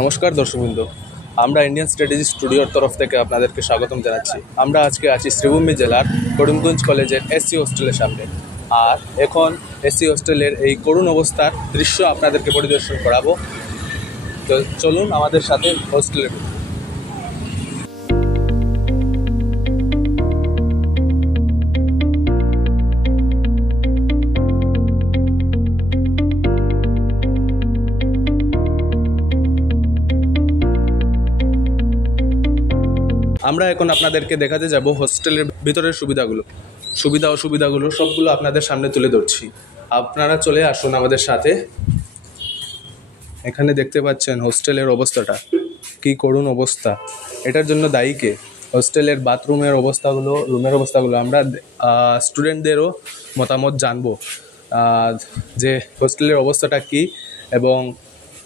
নমস্কার দর্শকবৃন্দ, আমরা ইন্ডিয়ান স্ট্র্যাটেজি স্টুডিওর তরফ থেকে আপনাদেরকে স্বাগতম জানাচ্ছি। আমরা আজকে আছি শ্রীভূমি জেলার করিমগঞ্জ কলেজের এসসি হোস্টেলের সামনে। আর এখন এসসি হোস্টেলের এই করুণ অবস্থার দৃশ্য আপনাদেরকে পরিদর্শন করাবো। তো চলুন আমাদের সাথে হোস্টেলে। আমরা এখন আপনাদেরকে দেখাতে যাব হোস্টেলের ভিতরের সুবিধা অসুবিধাগুলো সবগুলো আপনাদের সামনে তুলে ধরছি। আপনারা চলে আসুন আমাদের সাথে। এখানে দেখতে পাচ্ছেন হোস্টেলের অবস্থাটা কি করুণ অবস্থা। এটার জন্য দায়ী কে? হোস্টেলের বাথরুমের অবস্থাগুলো, রুমের অবস্থাগুলো আমরা স্টুডেন্টদেরও মতামত জানবো যে হোস্টেলের অবস্থাটা কি, এবং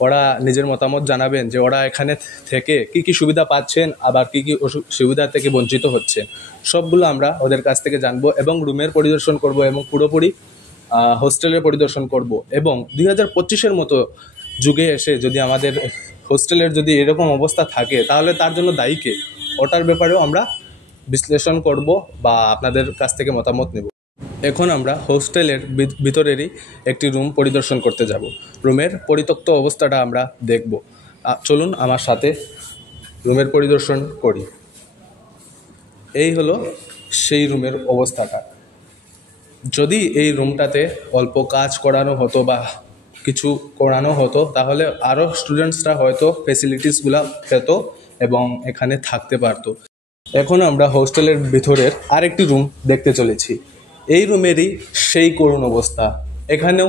ওরা নিজের মতামত জানাবেন যে ওরা এখানে থেকে কি কি সুবিধা পাচ্ছেন, আবার কি কি সুবিধা থেকে বঞ্চিত হচ্ছেন। সবগুলো আমরা ওদের কাছ থেকে জানবো এবং রুমের পরিদর্শন করব এবং পুরোপুরি হোস্টেলের পরিদর্শন করব। এবং 2025-এর মতো যুগে এসে যদি আমাদের হোস্টেলের যদি এরকম অবস্থা থাকে তাহলে তার জন্য দায়ী কে, ওটার ব্যাপারেও আমরা বিশ্লেষণ করব বা আপনাদের কাছ থেকে মতামত নেব। এখন আমরা হোস্টেলের ভিতরেরই একটি রুম পরিদর্শন করতে যাব। রুমের পরিত্যক্ত অবস্থাটা আমরা দেখব। চলুন আমার সাথে রুমের পরিদর্শন করি। এই হলো সেই রুমের অবস্থাটা। যদি এই রুমটাতে অল্প কাজ করানো হতো বা কিছু করানো হতো তাহলে আরও স্টুডেন্টসরা হয়তো ফেসিলিটিসগুলো পেত এবং এখানে থাকতে পারতো। এখন আমরা হোস্টেলের ভিতরের আরেকটি রুম দেখতে চলেছি। এই রুমেরই সেই করুণ অবস্থা। এখানেও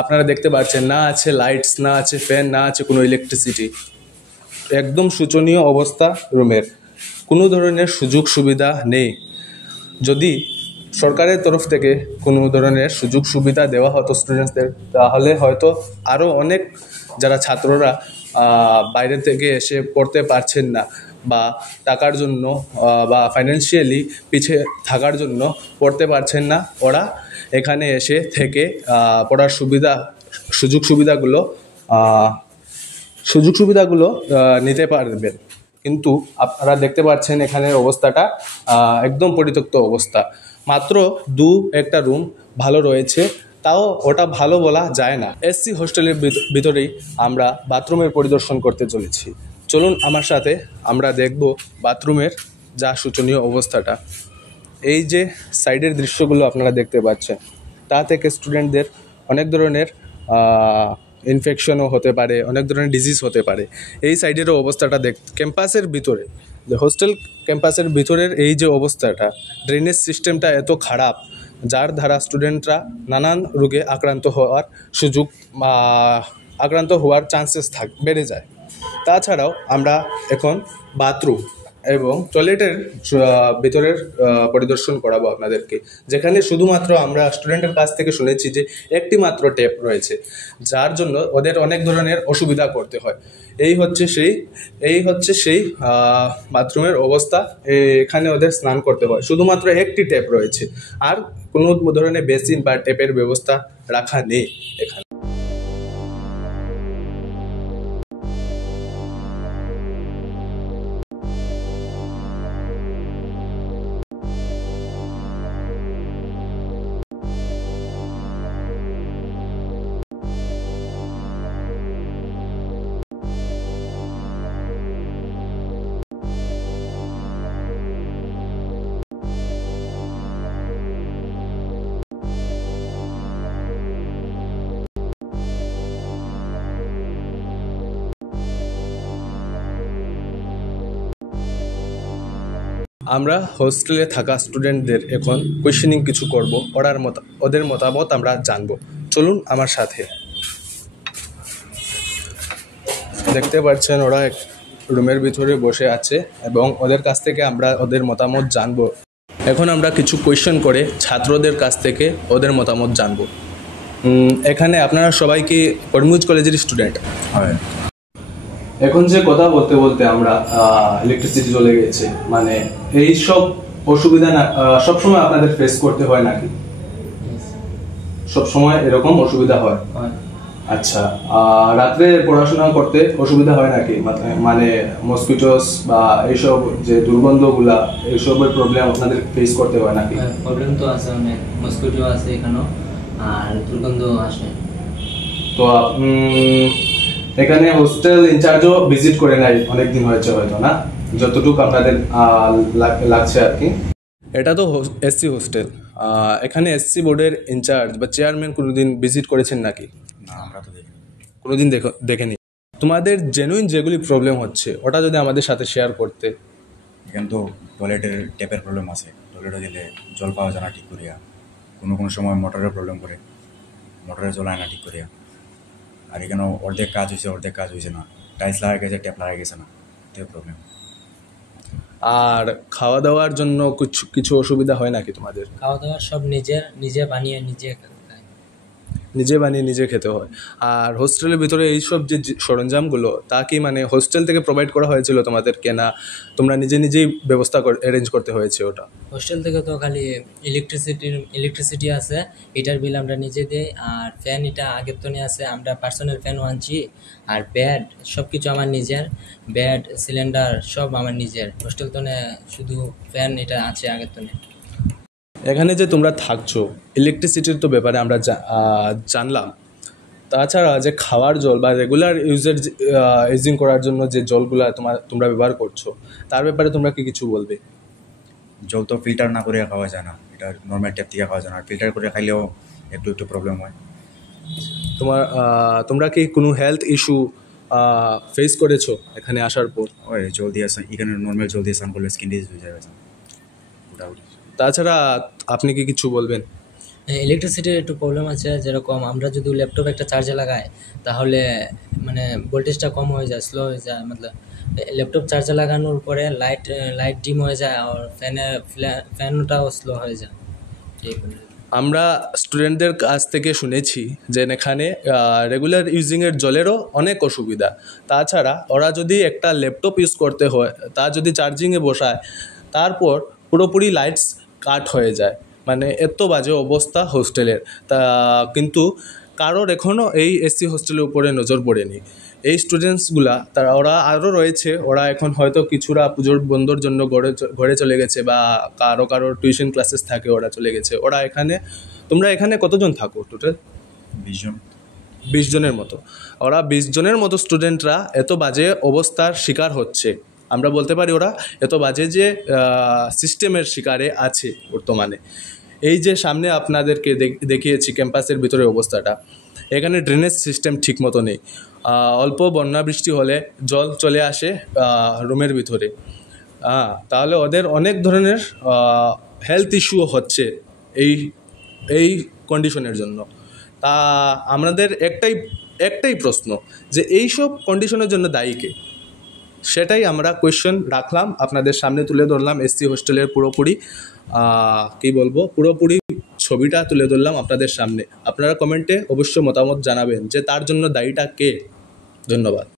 আপনারা দেখতে পাচ্ছেন না আছে লাইটস, না আছে ফ্যান, না আছে কোনো ইলেকট্রিসিটি। একদম শোচনীয় অবস্থা রুমের, কোনো ধরনের সুযোগ সুবিধা নেই। যদি সরকারের তরফ থেকে কোনো ধরনের সুযোগ সুবিধা দেওয়া হতো স্টুডেন্টসদের তাহলে হয়তো আরও অনেক যারা ছাত্ররা বাইরে থেকে এসে পড়তে পারছেন না বা টাকার জন্য বা ফাইন্যান্সিয়ালি পিছিয়ে থাকার জন্য পড়তে পারছেন না, ওরা এখানে এসে থেকে পড়ার সুযোগ সুবিধাগুলো নিতে পারবেন। কিন্তু আপনারা দেখতে পাচ্ছেন এখানের অবস্থাটা একদম পরিত্যক্ত অবস্থা। মাত্র একটা রুম ভালো রয়েছে, তাও ওটা ভালো বলা যায় না। এসসি হোস্টেলের ভিতরেই আমরা বাথরুমের পরিদর্শন করতে চলেছি। চলুন আমার সাথে, আমরা দেখব বাথরুমের যা শোচনীয় অবস্থাটা। এই যে সাইডের দৃশ্যগুলো আপনারা দেখতে পাচ্ছেন, তা থেকে স্টুডেন্টদের অনেক ধরনের ইনফেকশনও হতে পারে, অনেক ধরনের ডিজিজ হতে পারে। এই সাইডেরও অবস্থাটা ক্যাম্পাসের ভিতরে, হোস্টেল ক্যাম্পাসের ভিতরের এই যে অবস্থাটা, ড্রেনেজ সিস্টেমটা এত খারাপ যার দ্বারা স্টুডেন্টরা নানান রোগে আক্রান্ত হওয়ার চান্সেস বেড়ে যায়। তাছাড়াও আমরা এখন বাথরুম এবং টয়লেটের ভিতরের পরিদর্শন করাবো আপনাদেরকে, যেখানে শুধুমাত্র আমরা স্টুডেন্টের কাছ থেকে শুনেছি যে একটি মাত্র ট্যাপ রয়েছে, যার জন্য ওদের অনেক ধরনের অসুবিধা করতে হয়। এই হচ্ছে সেই বাথরুমের অবস্থা। এখানে ওদের স্নান করতে হয়, শুধুমাত্র একটি ট্যাপ রয়েছে, আর কোনো ধরনের বেসিন বা ট্যাপের ব্যবস্থা রাখা নেই এখানে। আমরা হোস্টেলে থাকা স্টুডেন্টদের এখন কোয়েশ্চেনিং কিছু করব, ওদের মতামত আমরা জানবো। চলুন আমার সাথে। দেখতে পাচ্ছেন ওরা এক রুমের ভিতরে বসে আছে এবং ওদের কাছ থেকে আমরা ওদের মতামত জানবো। এখন আমরা কিছু কোয়েশ্চেন করে ছাত্রদের কাছ থেকে ওদের মতামত জানবো। এখানে আপনারা সবাই কি করিমগঞ্জ কলেজের স্টুডেন্ট? হয়। এখন যে কথা বলতে বলতে আমরা ইলেকট্রিসিটি চলে গেছে, মানে এই সব অসুবিধা না সবসময় আপনাদের ফেস করতে হয় নাকি? সব সময় এরকম অসুবিধা হয়? আচ্ছা, রাত্রে পড়াশোনা করতে অসুবিধা হয় নাকি? মানে মসকিটোস বা এইসব যে দুর্গন্ধগুলা, এইসবের প্রবলেম আপনাদের ফেস করতে হয় নাকি? প্রবলেম তো আছে, অনেক মস্কিটো আছে এখানেও, আর দুর্গন্ধ আসে। তো এখানে হোস্টেল ইনচার্জও ভিজিট করে নাই অনেকদিন হয়েছে হয়তো, না? যতটুকু আপনাদের লাগছে আর কি। এটা তো এসসি হোস্টেল, এখানে এসসি বোর্ডের ইনচার্জ বা চেয়ারম্যান কোনোদিন ভিজিট করেছেন নাকি? না, আমরা তো দেখি কোনোদিন দেখেনি। তোমাদের জেনুইন যেগুলি প্রবলেম হচ্ছে ওটা যদি আমাদের সাথে শেয়ার করতে। এখানে তো টয়লেটের ট্যাপের প্রবলেম আছে, টয়লেটে দিলে জল পাওয়া যায় না ঠিক করিয়া, কোনো কোনো সময় মোটরের প্রবলেম করে, মোটরের জল আয় না ঠিক করিয়া। আর এখানে অর্ধেক কাজ হয়েছে না, টাইলস লাগা গেছে, ট্যাপ লাগা গেছে না, এটাই প্রবলেম। আর খাওয়া দাওয়ার জন্য কিছু কিছু অসুবিধা হয় নাকি তোমাদের? খাওয়া দাওয়া সব নিজে বানিয়ে নিজে খাই। নিজে বানিয়ে নিজে খেতে হয়। আর হোস্টেলের ভিতরে এইসব যে সরঞ্জামগুলো তা কি মানে হোস্টেল থেকে প্রোভাইড করা হয়েছিল তোমাদের, কেনা তোমরা নিজে নিজেই ব্যবস্থা অ্যারেঞ্জ করতে হয়েছে ওটা? হোস্টেল থেকে তো খালি ইলেকট্রিসিটি আছে, এটার বিল আমরা নিজে দিই। আর ফ্যান এটা আগের তো নিয়ে আছে, আমরা পার্সোনাল ফ্যানও আনছি। আর বেড সব কিছু আমার নিজের, বেড সিলিন্ডার সব আমার নিজের। হোস্টেল তো শুধু ফ্যান এটা আছে আগের তো। এখানে যে তোমরা থাকছো, ইলেকট্রিসিটির তো ব্যাপারে আমরা জানলাম। তাছাড়া যে খাওয়ার জল বা রেগুলার ইউজিং করার জন্য যে জলগুলা তোমরা ব্যবহার করছো, তার ব্যাপারে তোমরা কি কিছু বলবে? জল তো ফিল্টার না করে খাওয়া যায় না, এটা নর্মাল ট্যাপ থেকে খাওয়া যায় না, ফিল্টার করে খাইলেও একটু একটু প্রবলেম হয়। তোমরা কি কোনো হেলথ ইস্যু ফেস করেছো এখানে আসার পর? ওই জল দিয়ে এখানে নর্মাল জল দিয়ে স্নান করলে স্কিন ডিজিজ হয়ে যাবে মোটামুটি। তাছাড়া আপনি কি কিছু বলবেন? ইলেকট্রিসিটির একটু প্রবলেম আছে, যেরকম আমরা যদি ল্যাপটপ একটা চার্জে লাগাই তাহলে মানে ভোল্টেজটা কম হয়ে যায়, স্লো হয়ে যায়। মতলব ল্যাপটপ চার্জে লাগানোর পরে লাইট ডিম হয়ে যায়, আর ফ্যানটাও স্লো হয়ে যায়। আমরা স্টুডেন্টদের কাছ থেকে শুনেছি যে এখানে রেগুলার ইউজিংয়ের জলেরও অনেক অসুবিধা। তাছাড়া ওরা যদি একটা ল্যাপটপ ইউজ করতে হয়, তা যদি চার্জিংয়ে বসায়, তারপর পুরোপুরি লাইটস কাট হয়ে যায়। মানে এত বাজে অবস্থা হোস্টেলের। কিন্তু কারোর এখনও এই এসসি হোস্টেলের উপরে নজর পড়েনি। এই স্টুডেন্টসগুলা ওরা আরও রয়েছে, ওরা এখন হয়তো কিছুরা পুজোর বন্ধর জন্য ঘরে চলে গেছে, বা কারোর টিউশন ক্লাসেস থাকে, ওরা চলে গেছে। তোমরা এখানে কতজন থাকো টোটাল? 20 জন। 20 জনের মতো। ওরা 20 জনের মতো স্টুডেন্টরা এত বাজে অবস্থার শিকার হচ্ছে। আমরা বলতে পারি ওরা এত বাজে যে সিস্টেমের শিকারে আছে বর্তমানে। এই যে সামনে আপনাদেরকে দেখিয়েছি ক্যাম্পাসের ভিতরে অবস্থাটা, এখানে ড্রেনেজ সিস্টেম ঠিক মতো নেই। অল্প বন্যা বৃষ্টি হলে জল চলে আসে রুমের ভিতরে। তাহলে ওদের অনেক ধরনের হেলথ ইস্যুও হচ্ছে এই এই কন্ডিশনের জন্য। তা আমাদের একটাই প্রশ্ন, যে এইসব কন্ডিশনের জন্য দায়ী কে? সেটাই আমরা কোয়েশ্চেন রাখলাম, আপনাদের সামনে তুলে ধরলাম। এসসি হোস্টেলের পুরোপুরি পুরোপুরি ছবিটা তুলে ধরলাম আপনাদের সামনে। আপনারা কমেন্টে অবশ্যই মতামত জানাবেন যে তার জন্য দায়ীটা কে। ধন্যবাদ।